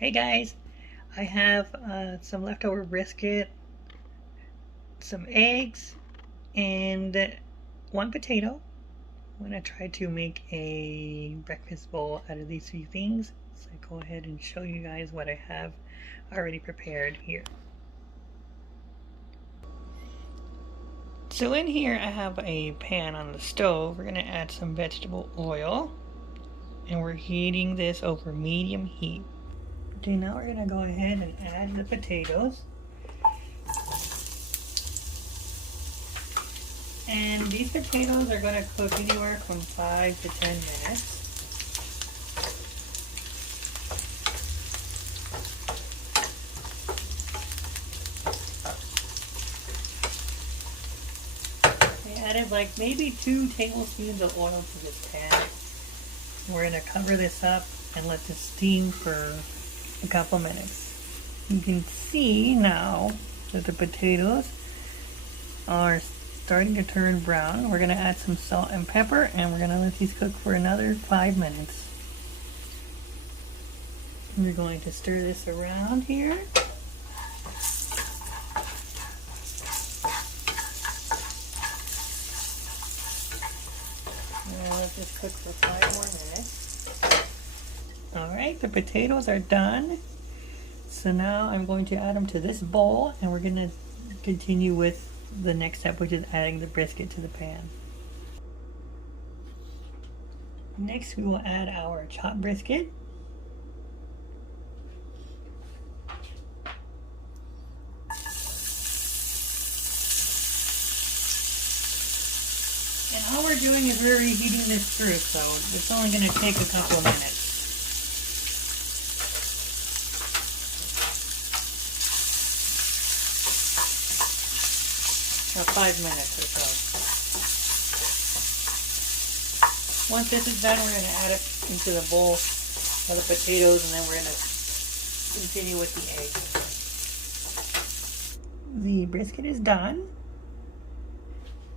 Hey guys, I have some leftover brisket, some eggs, and one potato. I'm going to try to make a breakfast bowl out of these few things. So I go ahead and show you guys what I have already prepared here. So in here I have a pan on the stove. We're going to add some vegetable oil, and we're heating this over medium heat. Okay, now we're going to go ahead and add the potatoes. And these potatoes are going to cook anywhere from 5 to 10 minutes. I added like maybe 2 tablespoons of oil to this pan. We're going to cover this up and let this steam for a couple minutes. You can see now that the potatoes are starting to turn brown. We're going to add some salt and pepper, and we're going to let these cook for another 5 minutes. We're going to stir this around here. And let this cook for 5 more minutes. Alright, the potatoes are done. So now I'm going to add them to this bowl, and we're going to continue with the next step, which is adding the brisket to the pan. Next we will add our chopped brisket. And all we're doing is we're reheating this through, so it's only going to take a couple of minutes. Or 5 minutes or so. Once this is done, we're going to add it into the bowl of the potatoes, and then we're going to continue with the eggs. The brisket is done.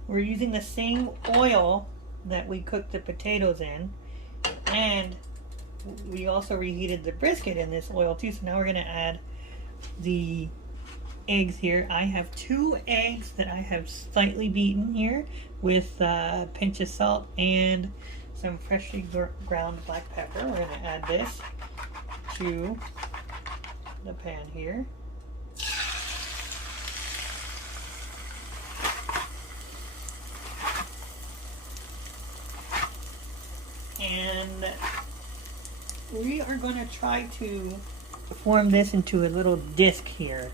We're using the same oil that we cooked the potatoes in, and we also reheated the brisket in this oil too. So now we're going to add the eggs here. I have 2 eggs that I have slightly beaten here with a pinch of salt and some freshly ground black pepper. We're going to add this to the pan here. And we are going to try to form this into a little disc here.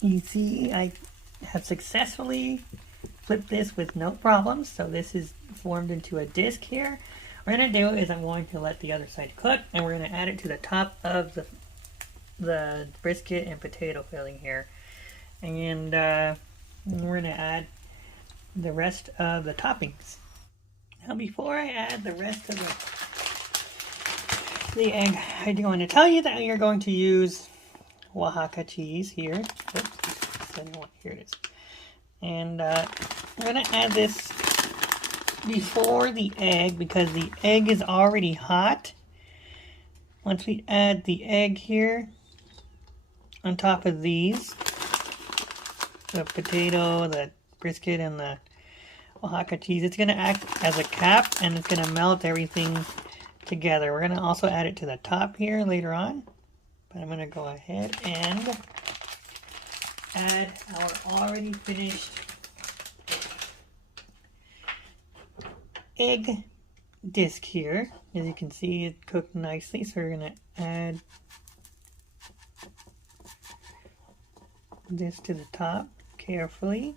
You see, I have successfully flipped this with no problems, so this is formed into a disc here. What we're going to do is I'm going to let the other side cook, and we're going to add it to the top of the brisket and potato filling here. And we're going to add the rest of the toppings. Now before I add the rest of the egg, I do want to tell you that you're going to use Oaxaca cheese here. Oops, here it is. And we're going to add this before the egg because the egg is already hot. Once we add the egg here on top of these, the potato, the brisket, and the Oaxaca cheese, it's going to act as a cap, and it's going to melt everything together. We're going to also add it to the top here later on. But I'm going to go ahead and add our already finished egg disc here. As you can see, it cooked nicely, so we're going to add this to the top carefully.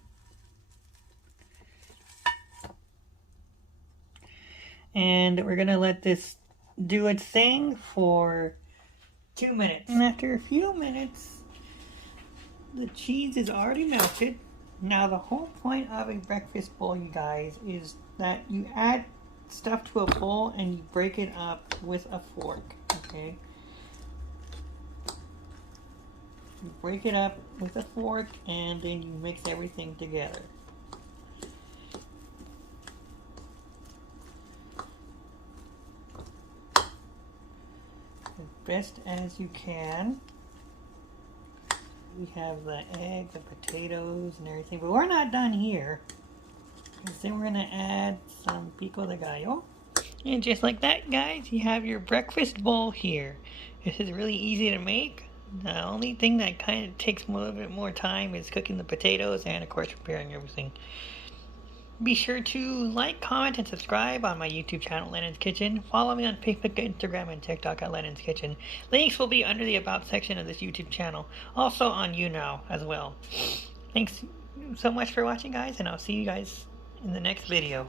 And we're going to let this do its thing for 2 minutes. And after a few minutes, the cheese is already melted. Now the whole point of a breakfast bowl, you guys, is that you add stuff to a bowl and you break it up with a fork, okay? You break it up with a fork and then you mix everything together. best as you can. We have the egg, the potatoes, and everything, but we're not done here. Because then we're going to add some Pico de Gallo. And just like that, guys, you have your breakfast bowl here. This is really easy to make. The only thing that kind of takes a little bit more time is cooking the potatoes and, of course, preparing everything. Be sure to like, comment, and subscribe on my YouTube channel, Lennon's Kitchen. Follow me on Facebook, Instagram, and TikTok at Lennon's Kitchen. Links will be under the About section of this YouTube channel. Also on YouNow as well. Thanks so much for watching, guys, and I'll see you guys in the next video.